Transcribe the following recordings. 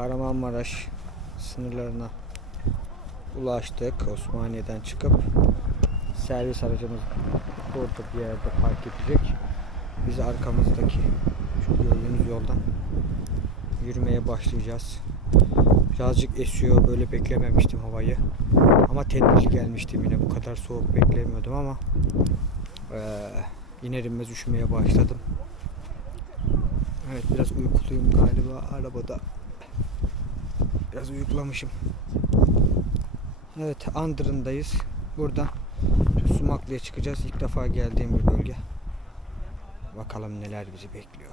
Kahramanmaraş sınırlarına ulaştık. Osmaniye'den çıkıp servis aracımız burada bir yerde park edecek. Biz arkamızdaki şu gördüğünüz yoldan yürümeye başlayacağız. Birazcık esiyor. Böyle beklememiştim havayı. Ama tedbirli gelmiştim yine. Bu kadar soğuk beklemiyordum ama eee iner inmez üşümeye başladım. Evet biraz uykuluyum galiba arabada. Biraz uyuklamışım. Evet Andırın'dayız. Buradan Sumaklı'ya çıkacağız. İlk defa geldiğim bir bölge. Bakalım neler bizi bekliyor.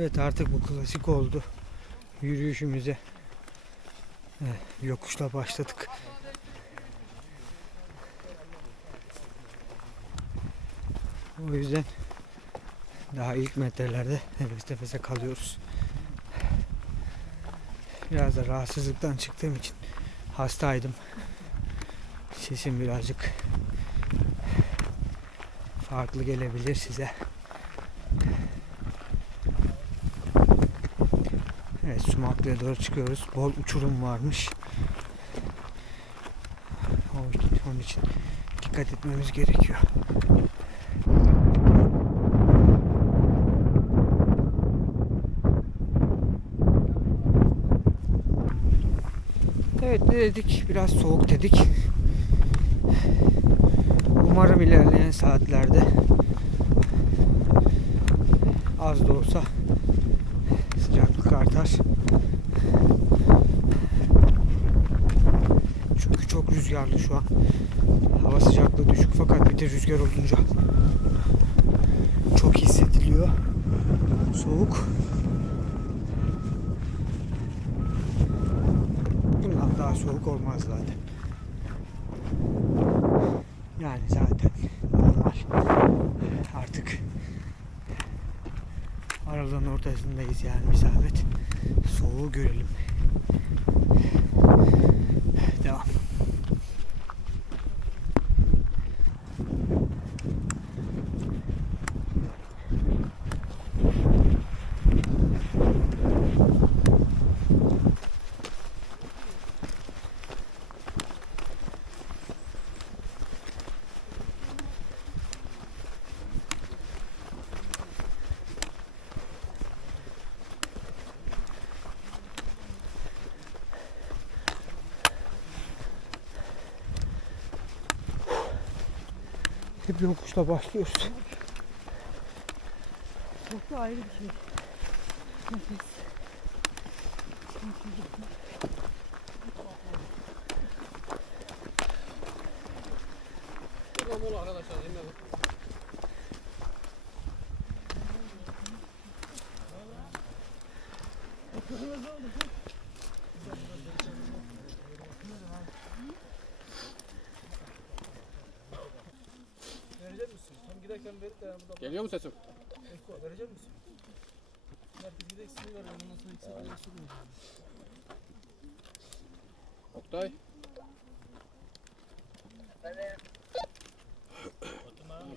Evet artık bu klasik oldu. Yürüyüşümüze evet, yokuşla başladık. O yüzden daha ilk metrelerde nefes nefese kalıyoruz. Biraz da rahatsızlıktan çıktığım için hastaydım. Sesim birazcık farklı gelebilir size. Evet Sumaklı'ya doğru çıkıyoruz. Bol uçurum varmış. Onun için dikkat etmemiz gerekiyor. Evet ne dedik? Biraz soğuk dedik. Umarım ilerleyen saatlerde az da olsa artar. Çünkü çok rüzgarlı şu an. Hava sıcaklığı düşük fakat bir de rüzgar olunca çok hissediliyor. Soğuk. Bundan daha soğuk olmaz zaten. Yani zaten normal. Artık Aralığın ortasındayız yani zahmet. Soğuğu görelim. Devam. Hep yokuşla başlıyoruz. Çok da ayrı bir şey. Nefes. Verecek misin? Tam giderken verip de yani burada Geliyor mu sesim? Eko verecek misin? Belki bir de ikisini ver. Ondan sonra ver. ikisini ver. Oktay.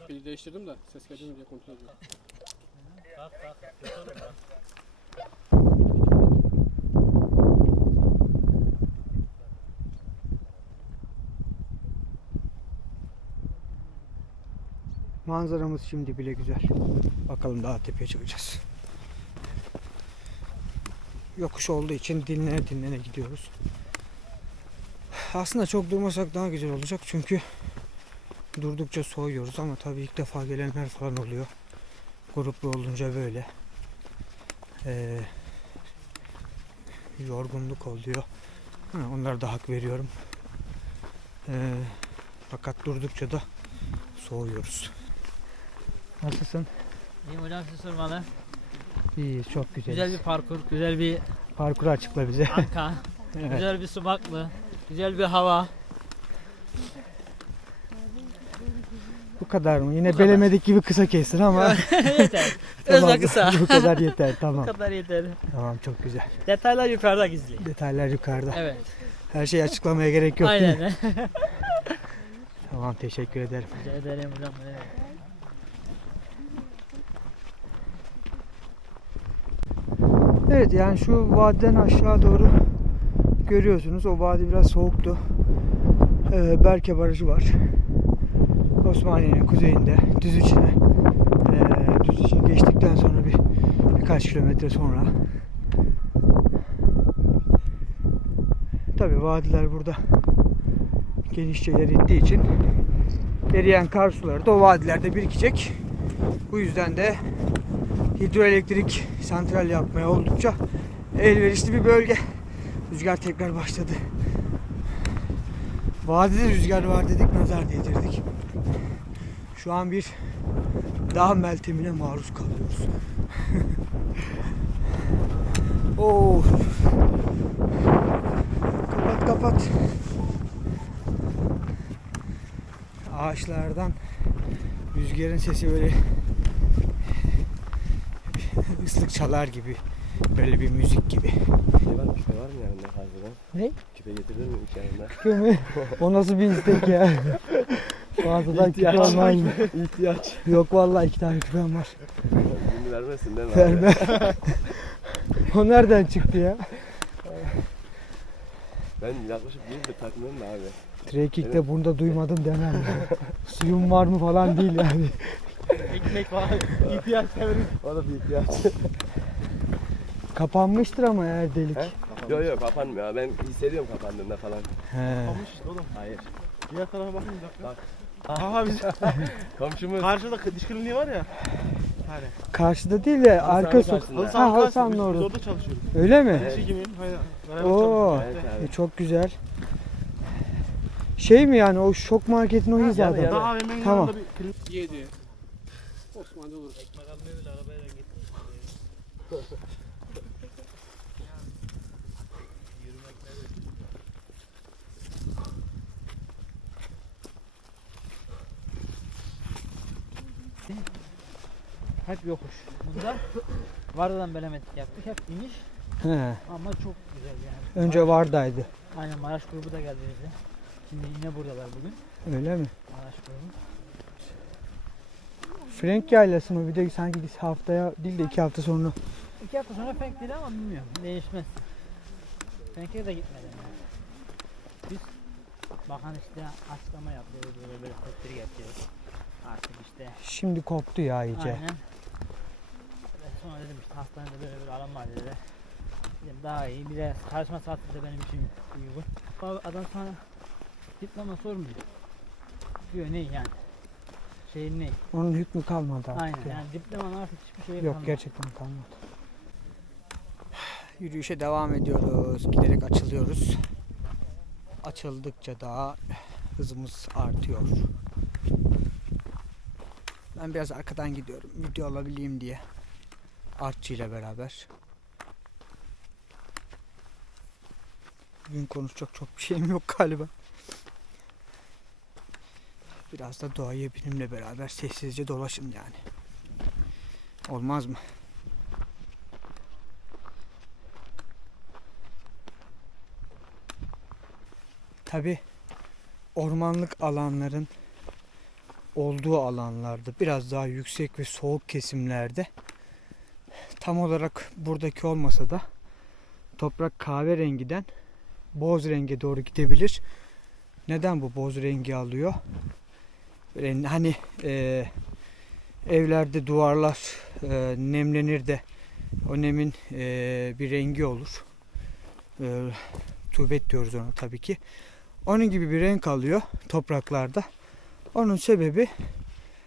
Pili değiştirdim de ses geliyor mu diye kontrol ediyorum. Manzaramız şimdi bile güzel. Bakalım daha tepeye çıkacağız. Yokuş olduğu için dinlene dinlene gidiyoruz. Aslında çok durmasak daha güzel olacak çünkü durdukça soğuyoruz ama tabii ilk defa gelenler falan oluyor. Gruplu olunca böyle. Ee, yorgunluk oluyor. Onlara da hak veriyorum. Ee, fakat durdukça da soğuyoruz. Nasılsın? İyiyim hocam siz sormalı. İyi, çok güzel. Güzel bir parkur, güzel bir Parkuru açıkla bize. arka, Evet. güzel bir sumaklı, güzel bir hava. Bu kadar mı? Yine Bu kadar. belemedik gibi kısa kestin ama. yeter. Tamam, Özle kısa. Bu kadar yeter Bu tamam. kadar yeter. Tamam çok güzel. Detaylar yukarıda gizli. Detaylar yukarıda. Evet. Her şeyi açıklamaya gerek yok değil mi? Aynen. Tamam teşekkür ederim. Rica ederim hocam. evet. Evet yani şu vadiden aşağı doğru görüyorsunuz. O vadi biraz soğuktu. Ee, Berke Barajı var. Osmaniye'nin kuzeyinde düz içine ee, düz içine geçtikten sonra bir birkaç kilometre sonra tabi vadiler burada genişçe yer için eriyen kar suları da o vadilerde birikecek. Bu yüzden de hidroelektrik santral yapmaya oldukça elverişli bir bölge. Rüzgar tekrar başladı. Vadide rüzgar var dedik, nazar değdirdik. Şu an bir dağ meltemine maruz kalıyoruz. Oo. Kapat kapat. Ağaçlardan rüzgarın sesi böyle ıslık çalar gibi. Böyle bir müzik gibi. Şey var mı? Küpe var mı yanında fazladan? Ne? Küpe getirdin mi hiç yanında? Küme. O nasıl bir istek ya? Fazladan küpe mı? İhtiyaç. Yok vallahi iki tane küpem var. Şimdi vermezsin değil mi? abi? Verme. o nereden çıktı ya? Ben yaklaşık bir yıldır takmıyorum da abi. Trekik'te bunu da duymadım demem. Suyum var mı falan değil yani. Ekmek falan. İhtiyaç severim. O da bir ihtiyaç. Kapanmıştır ama eğer delik. He? yok yok kapanmıyor. Ben hissediyorum kapandığında falan. He. oğlum. Hayır. Diğer tarafa bakın bir dakika. Bak. Aha biz Komşumuz. karşıda diş kliniği var ya. Hani. Karşıda değil de arka sahanın sok. karşısında. Halı Ha halı sahanın biz- biz orada. orada çalışıyoruz. Öyle mi? Evet. Şey gibi. Hayır. Oo. Evet E, çok güzel. Şey mi yani o şok marketin o hizada? Daha AVM'nin Tamam. yanında bir klinik. 7. Osmanlı olur. Ekmek almaya bile arabayla gittim. Hep yokuş. Bunda Vardadan belemedik yaptık. Hep iniş He. ama çok güzel yani. Önce Varda'ydı. Aynen Maraş grubu da geldi bize. Şimdi yine buradalar bugün. Öyle mi? Maraş grubu. Frank yaylası mı? Bir de sanki haftaya değil de iki hafta sonra. İki hafta sonra Fenk dedi ama bilmiyorum. Değişmez. Fenk'e de gitmedi yani. Biz bakan işte açıklama yaptı. Böyle böyle tedbir yapacağız. Artık işte. Şimdi koptu ya iyice. Aynen. Sonra dedim işte hastanede böyle böyle alan var dediler. Dedim daha iyi. Bir de karışma saati de benim için uygun. Adam sana diploma sormuyor. Diyor ne yani? Şeyin ne? Onun hükmü kalmadı artık. Aynen ya. yani diploman artık hiçbir şey Yok gerçekten kalmadı. Yürüyüşe devam ediyoruz. Giderek açılıyoruz. Açıldıkça daha hızımız artıyor. Ben biraz arkadan gidiyorum. Video alabileyim diye. Artçı ile beraber. Bugün konuşacak çok bir şeyim yok galiba. Biraz da doğayı benimle beraber sessizce dolaşın yani. Olmaz mı? Tabi ormanlık alanların olduğu alanlarda biraz daha yüksek ve soğuk kesimlerde tam olarak buradaki olmasa da toprak kahverengiden boz renge doğru gidebilir. Neden bu boz rengi alıyor? Böyle hani eee evlerde duvarlar e, nemlenir de o nemin e, bir rengi olur. E, tubet diyoruz ona tabii ki. Onun gibi bir renk alıyor topraklarda. Onun sebebi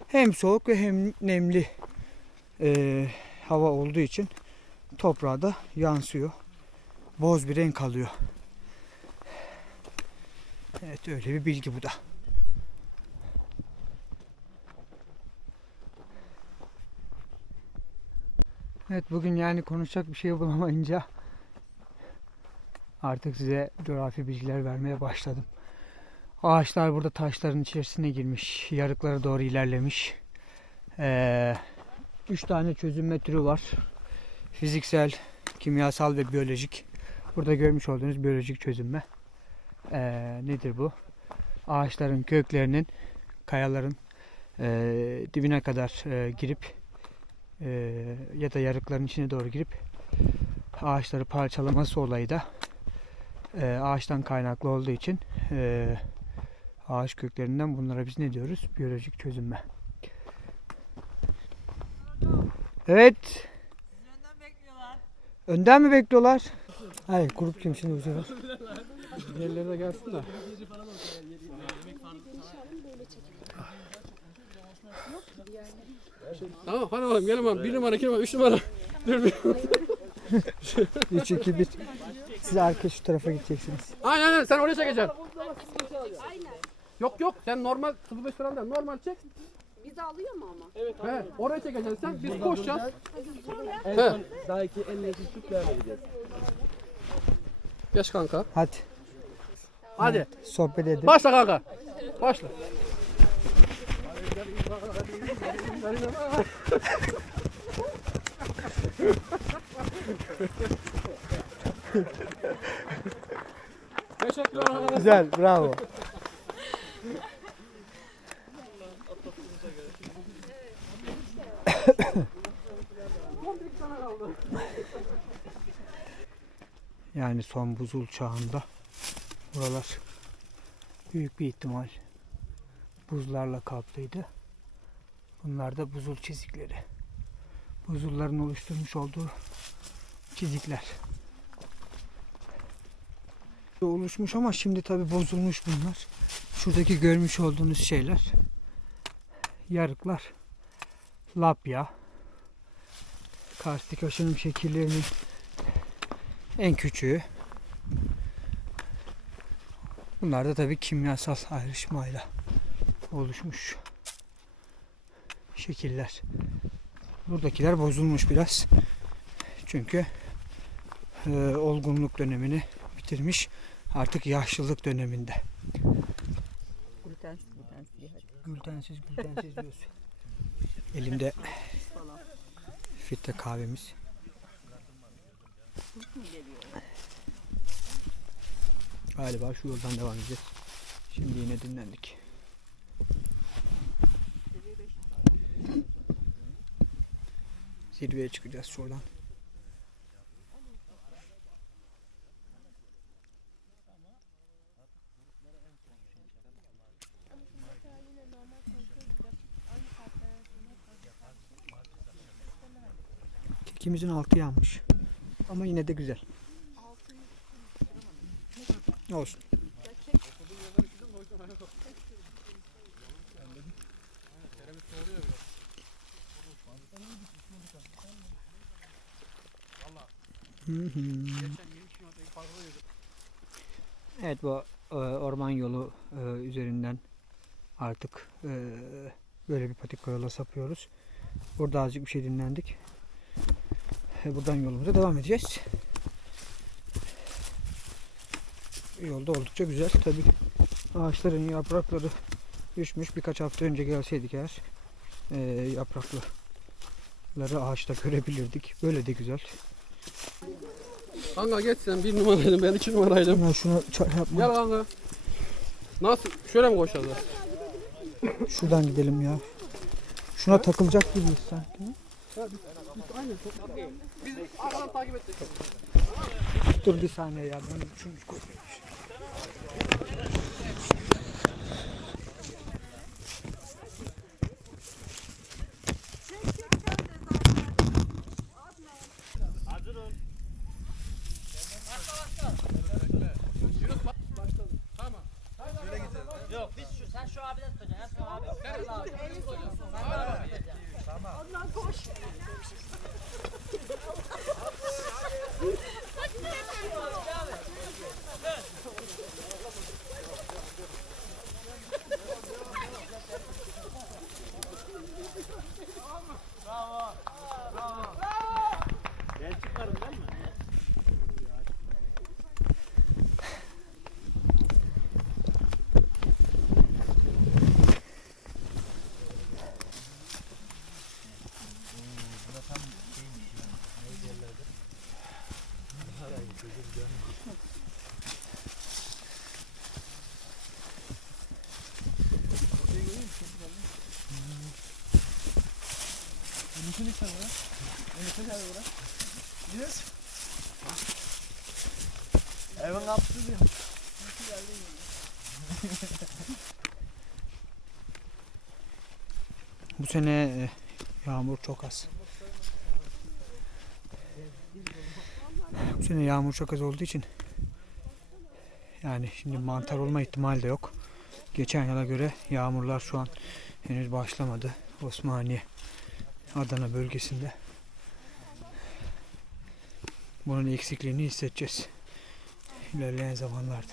hem soğuk ve hem nemli e, hava olduğu için toprağa da yansıyor. Boz bir renk alıyor. Evet öyle bir bilgi bu da. Evet bugün yani konuşacak bir şey bulamayınca artık size coğrafi bilgiler vermeye başladım. Ağaçlar burada taşların içerisine girmiş. Yarıklara doğru ilerlemiş. Ee, üç tane çözünme türü var. Fiziksel, kimyasal ve biyolojik. Burada görmüş olduğunuz biyolojik çözünme. Ee, nedir bu? Ağaçların köklerinin, kayaların ee, dibine kadar ee, girip ee, ya da yarıkların içine doğru girip ağaçları parçalaması olayı da ee, ağaçtan kaynaklı olduğu için ee, ağaç köklerinden bunlara biz ne diyoruz? Biyolojik çözünme. Evet. Önden mi bekliyorlar? Hayır, grup kim şimdi bu sefer? Diğerleri de gelsin de. Tamam hadi bakalım gelin bakalım. Bir numara, iki numara, üç numara. Dur bir. 3, 2, 1. Siz arka şu tarafa gideceksiniz. Aynen aynen sen oraya çekeceksin. Yok yok sen normal 05 falan değil. Normal çek. Bizi alıyor mu ama? He, oraya çekeceksin sen. Biz koşacağız. En son daha iki elle tuttuk devam edeceğiz. Geç kanka. Hadi Hadi. sohbet edin. Başla kanka. Başla. Teşekkürler. Güzel, bravo. Yani son buzul çağında buralar büyük bir ihtimal buzlarla kaplıydı. Bunlar da buzul çizikleri. Buzulların oluşturmuş olduğu çizikler. Oluşmuş ama şimdi tabi bozulmuş bunlar. Şuradaki görmüş olduğunuz şeyler. Yarıklar. Lapya karstik aşınım şekillerinin en küçüğü. Bunlar da tabi kimyasal ayrışmayla oluşmuş şekiller buradakiler bozulmuş biraz çünkü e, olgunluk dönemini bitirmiş artık yaşlılık döneminde. Glutensiz glutensiz. Gültensiz gültensiz diyorsun. Elimde fitte kahvemiz. Galiba şu yoldan devam edeceğiz. Şimdi yine dinlendik. Zirveye çıkacağız şuradan. Kekimizin altı yanmış. Ama yine de güzel. Olsun. Hı hı. Evet bu e, orman yolu e, üzerinden artık e, böyle bir patika yola sapıyoruz. Burada azıcık bir şey dinlendik. Buradan yolumuza devam edeceğiz. Yolda oldukça güzel. Tabi ağaçların yaprakları düşmüş. Birkaç hafta önce gelseydik eğer yaprakları ağaçta görebilirdik. Böyle de güzel. Kanka geç sen bir numaraydım ben iki numaraydım. Ya şunu yapma. Gel kanka. Nasıl? Şöyle mi koşacağız? Şuradan gidelim ya. Şuna takılacak gibiyiz sanki. Dur bir saniye ya. Ben şunu koyayım. Şu sen şu abiden tutacaksın. Sen abi. Mümkün değil sana. Evet hadi bırak. Gidiyoruz. Evin kapısı diyor. Bu sene e, yağmur çok az. Bu sene yağmur çok az olduğu için yani şimdi mantar olma ihtimali de yok. Geçen yıla göre yağmurlar şu an henüz başlamadı. Osmaniye, Adana bölgesinde. Bunun eksikliğini hissedeceğiz ilerleyen zamanlarda.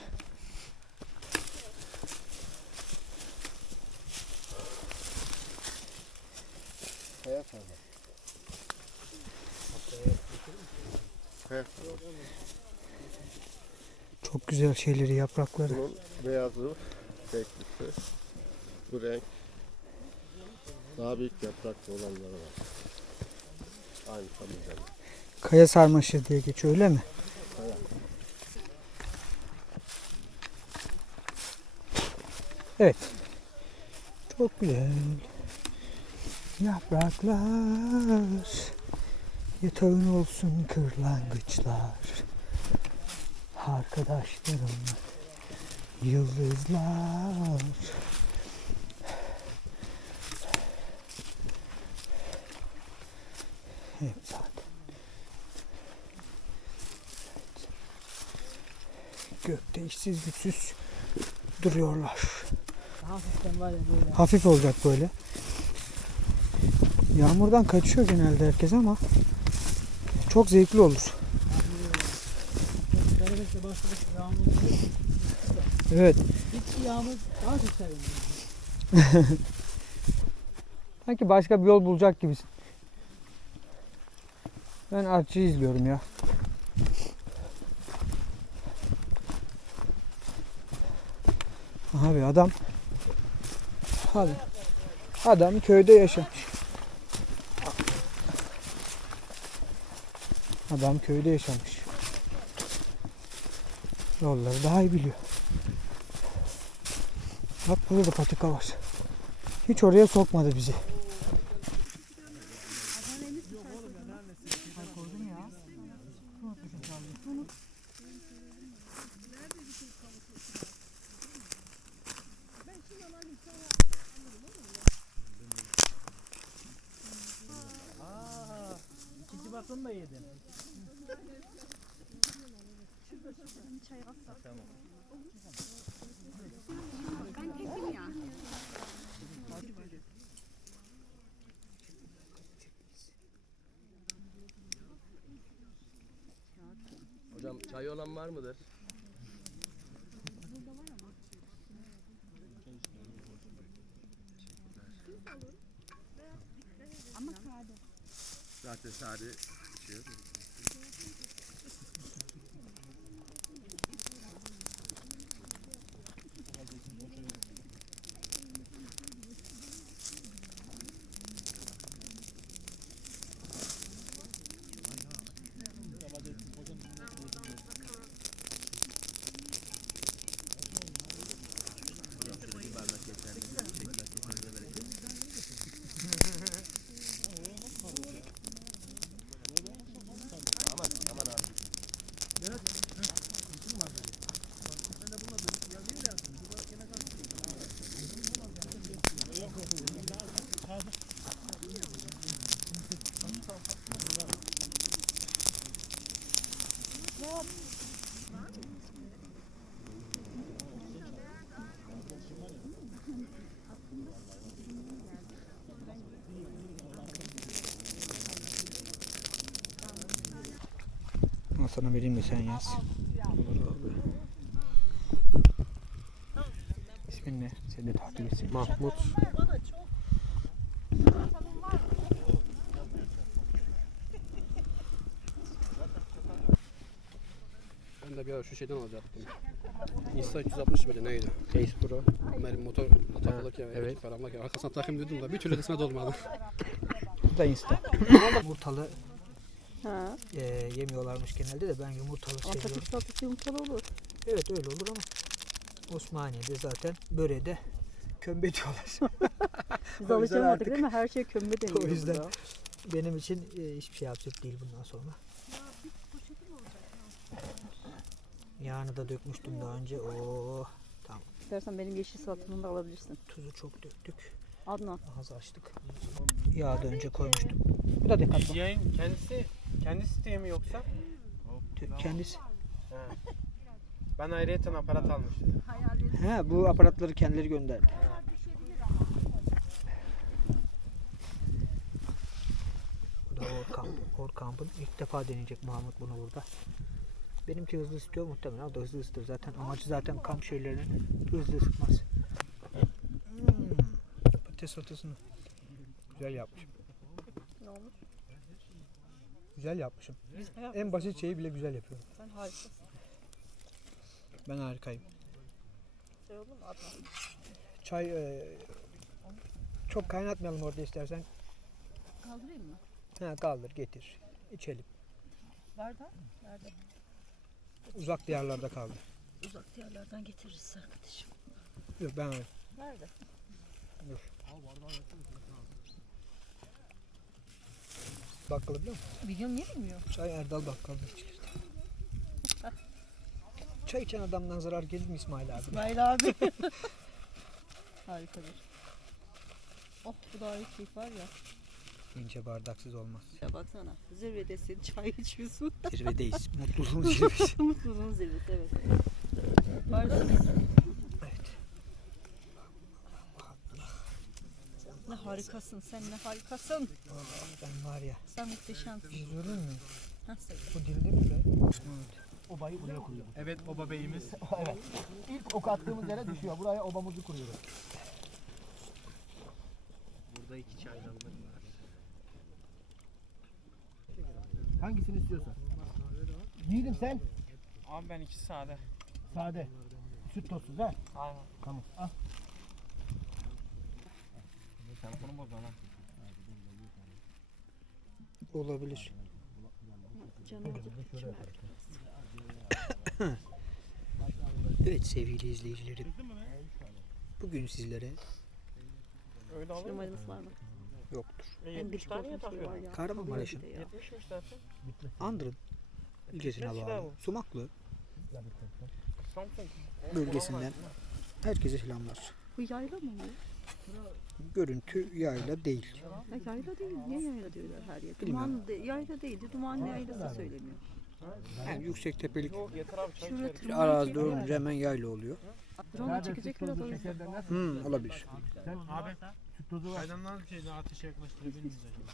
Çok güzel şeyleri, yaprakları. Bunun beyazı, renklisi, bu renk daha büyük yapraklı olanları var. Aynı familyadan. Kaya sarmaşığı diye geçiyor öyle mi? Evet. Çok güzel. Yapraklar. Yatağın olsun kırlangıçlar. Arkadaşlarım. Yıldızlar. Evet zaten. Evet. Gökte işsiz güçsüz duruyorlar. Hafiften var ya böyle. Hafif olacak böyle. Yağmurdan kaçıyor genelde herkes ama çok zevkli olur. Bereketli başladık yağmur. Evet. Hiç yağmur daha çok. Sanki başka bir yol bulacak gibisin. Ben artçı izliyorum ya. Abi adam Abi adam köyde yaşamış. Adam köyde yaşamış. Yolları daha iyi biliyor. Bak burada da patika var. Hiç oraya sokmadı bizi. İkinci bakın da yedim. Ben tekim ya. Çay olan var mıdır? Ama sade. Zaten sade de sen yaz. İsmin ne? Seni de takip etsin. Mahmut. Ben de bir ara şu şeyden alacaktım. Insta 360 böyle neydi? Face Pro. Benim motor takılırken, evet. alırken arkasına takayım dedim da bir türlü kısmet olmadı. Bu da Insta. Yumurtalı Ha. Ee, yemiyorlarmış genelde de ben yumurtalı seviyorum. Atatürk salatası yumurtalı olur. Evet öyle olur ama Osmaniye'de zaten börede kömbe diyorlar. Biz alışamadık artık- değil mi? Her şey kömbe deniyor O yüzden burada. benim için e, hiçbir şey absürt değil bundan sonra. Yağını da dökmüştüm daha önce. Oo, İstersen benim yeşil salatamı da alabilirsin. tuzu çok döktük. Adnan. Az açtık. Yağı da önce koymuştum. Bu da dekatlı. Yayın kendisi kendi siteye mi yoksa? Kendisi. Ben ayrıyeten aparat almıştım. He, bu aparatları kendileri gönderdi. Bu da Orkamp. Orkamp'ın ilk defa deneyecek Mahmut bunu burada. Benimki hızlı ısıtıyor muhtemelen. O da hızlı ısıtır zaten. Amacı zaten kamp şeylerinin hızlı ısıtmaz. Hmm. Patates salatasını güzel yapmışım. Ne olmuş? Güzel yapmışım. En basit şeyi bile güzel yapıyorum. Sen harikasın. Ben harikayım. Şey oldu mu Adnan? Çay e, çok kaynatmayalım orada istersen. Kaldırayım mı? Ha, kaldır getir. İçelim. Bardağı? Nerede? Uzak diyarlarda kaldı. Uzak diyarlardan getiririz arkadaşım. Yok ben Nerede? dur. Bakkalı biliyor musun? Biliyorum niye bilmiyor? Çay Erdal bakkalda içilir. Çay içen adamdan zarar gelir mi İsmail abi? İsmail abi. Harikadır. Oh bu da harika keyif var ya. İnce bardaksız olmaz. Ya baksana zirvedesin çay içiyorsun. Zirvedeyiz. Mutluluğun zirvesi. Mutluluğun zirvesi evet. Pardon. evet. Ne harikasın sen ne harikasın. Ben var ya. Sen muhteşemsin. Bir sorun mu? Nasıl? Bu dilde mi be? Evet. Obayı buraya kuruyor. Evet baba beyimiz. evet. İlk ok attığımız yere düşüyor. Buraya obamızı kuruyoruz. Burada iki çaydanlık var. Hangisini istiyorsan. Yiğidim sen. Abi ben iki sade. Sade. Süt tozsuz ha. Aynen. Tamam. Al. Telefonu boz lan. Olabilir. Evet sevgili izleyicilerim. Bugün sizlere Öyle alır mı? Numaranız var mı? yoktur. E, En 70 gıcık tane olduğum ya şey var ya. Kahramanmaraş'ın Bir de ya. 70'miş zaten. Andırın ilçesine bağlı? Sumaklı Samsung. bölgesinden herkese selamlar. Bu yayla mı bu? Görüntü yayla değil. Ya yayla değil. Niye yayla diyorlar her yer? Duman de, yayla değildi. Duman yaylası söyleniyor. Yani yüksek tepelik arazide olunca hemen yayla oluyor. Drone çekecek biraz o yüzden. Hmm, olabilir. Sen Abi süt tozu var. çaydanlığa bir şey daha ateşe yaklaştırabilir miyiz acaba?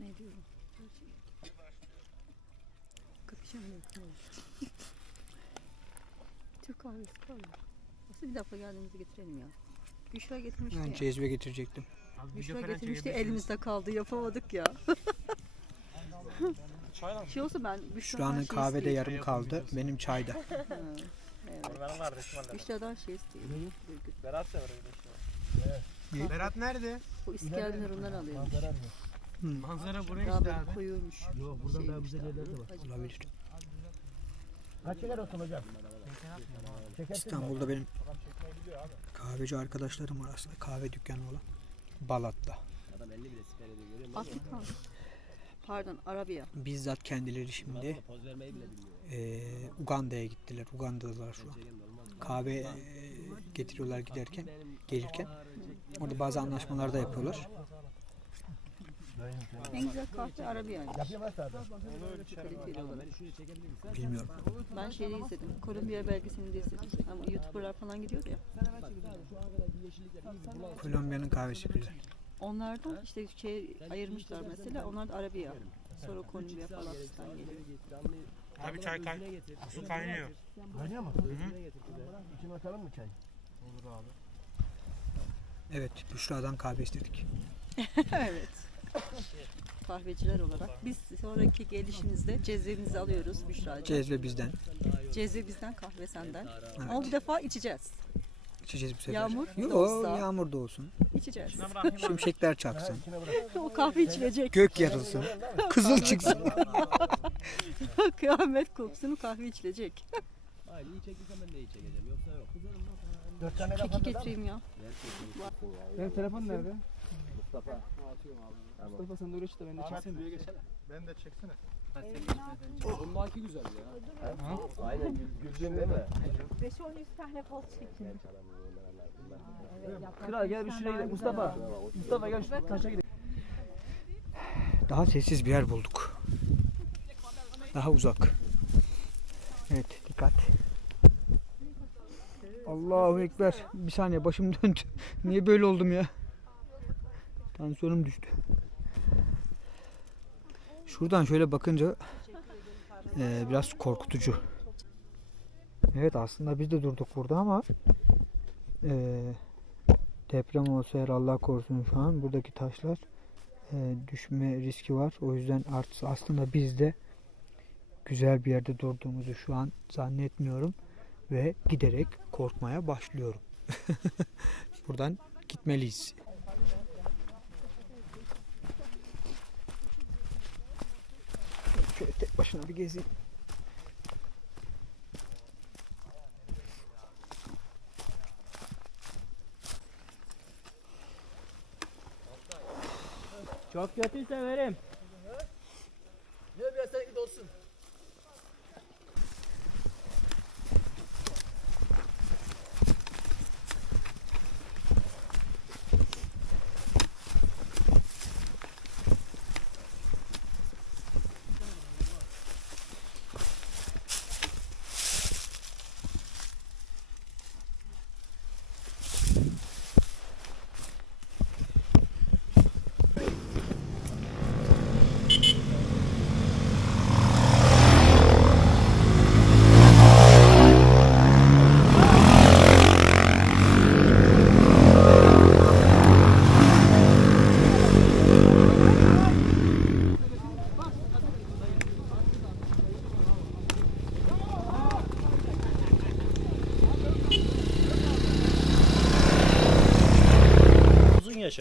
Ne diyorum? Kapışan yok. Türk kahvesi kahve. Nasıl bir defa geldiğimizi getirelim ya. Büşra getirmişti Ben ya. cezve getirecektim. Abi Büşra getirmişti elimizde kaldı yapamadık ya. Şey olsa ben Büşra'dan Şuranın şey kahvede isteyeyim. yarım kaldı. Benim çayda. Ha, evet. Büşra'dan şey isteyeyim. Berat sever öyle işte. Berat nerede? Bu İskenderun'dan alıyormuş. Manzara buraya Daha işte böyle abi. koyulmuş. Yok buradan daha şeymiş güzel daha, yerler de var. Olabilir. Kaç şeker olsun hocam? İstanbul'da benim kahveci arkadaşlarım var aslında. Kahve dükkanı olan. Balat'ta. Adam 50 bile siper ediyor görüyor musun? Afrika. Pardon Arabiya. Bizzat kendileri şimdi eee, Uganda'ya gittiler. Ugandalılar şu an. Kahve eee, getiriyorlar giderken, gelirken. Orada bazı anlaşmalar da yapıyorlar. En güzel kahve olarak. Bilmiyorum. Ben şeyde izledim. Kolombiya belgeselinde izledim. Ama YouTuber'lar falan gidiyor ya. Kolombiya'nın kahvesi güzel. Onlardan işte şey ayırmışlar mesela. Onlar da Arabiya. Sonra Kolombiya falan fistan geliyor. Abi çay kay. Su kaynıyor. Kaynıyor mu? İçine atalım mı çay? Olur abi. Evet, Büşra'dan kahve istedik. evet. Kahveciler olarak. Biz sonraki gelişimizde cezvemizi alıyoruz Büşra'cığım. Cezve bizden. Cezve bizden kahve senden. Evet. Ama bu defa içeceğiz. içeceğiz bu sefer. Yağmur da Yo, olsa. yağmur da olsun. İçeceğiz. Şimşekler çaksın. o kahve içilecek. Gök yarılsın. Kızıl çıksın. Kıyamet kopsun o kahve içilecek. Hayır iyi çekilsem ben de iyi çekeceğim. Yoksa yok. Dört tane Keki getireyim ya. Benim telefon nerede? Mustafa. Mustafa sen de uğraş da ben de çeksene. Ben de çeksene. Bundaki güzel ya. Aynen güldün değil mi? 5-10 tane poz çekin. Kral gel bir şuraya gidelim. Mustafa. Mustafa gel şu taşa gidelim. Daha sessiz bir yer bulduk. Daha uzak. Evet dikkat. Allahu Ekber. Bir saniye başım döndü. Niye böyle oldum ya? Tansiyonum düştü. Şuradan şöyle bakınca eee, biraz korkutucu. Evet aslında biz de durduk burada ama eee, deprem olsa eğer Allah korusun şu an buradaki taşlar e, düşme riski var. O yüzden artı aslında biz de güzel bir yerde durduğumuzu şu an zannetmiyorum ve giderek korkmaya başlıyorum. Buradan gitmeliyiz. Şöyle tek başına bir gezeyim. Çok kötü severim. Niye biraz sen git olsun.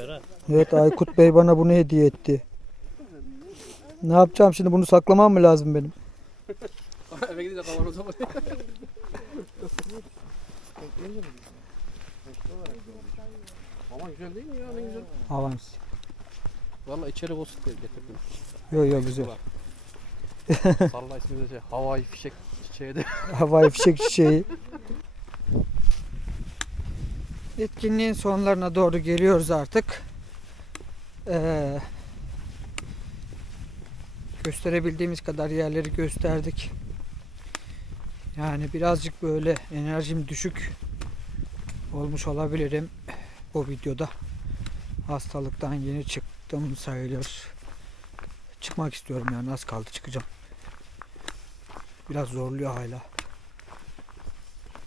Yaşar ha. Evet Aykut Bey bana bunu hediye etti. Ne yapacağım şimdi bunu saklamam mı lazım benim? Eve gidince kavanoza. Ama güzel değil mi ya ne güzel. Avans. Valla içerik olsun diye getirdim. Yok yok güzel. Salla ismini de şey. Havai fişek çiçeği de. Havai fişek çiçeği. Etkinliğin sonlarına doğru geliyoruz artık. Ee, gösterebildiğimiz kadar yerleri gösterdik. Yani birazcık böyle enerjim düşük olmuş olabilirim bu videoda. Hastalıktan yeni çıktım sayılır. Çıkmak istiyorum yani az kaldı çıkacağım. Biraz zorluyor hala.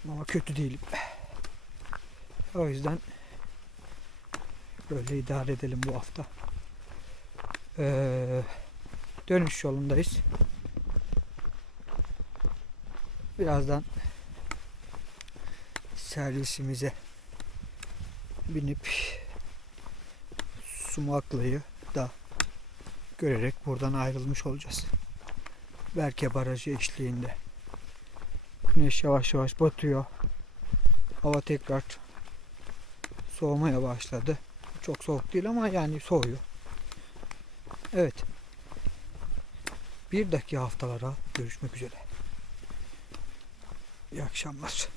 Ama kötü değilim. O yüzden böyle idare edelim bu hafta. Ee, dönüş yolundayız. Birazdan servisimize binip Sumaklı'yı da görerek buradan ayrılmış olacağız. Berke Barajı eşliğinde. Güneş yavaş yavaş batıyor. Hava tekrar soğumaya başladı. Çok soğuk değil ama yani soğuyor. Evet. Bir dahaki haftalara görüşmek üzere. İyi akşamlar.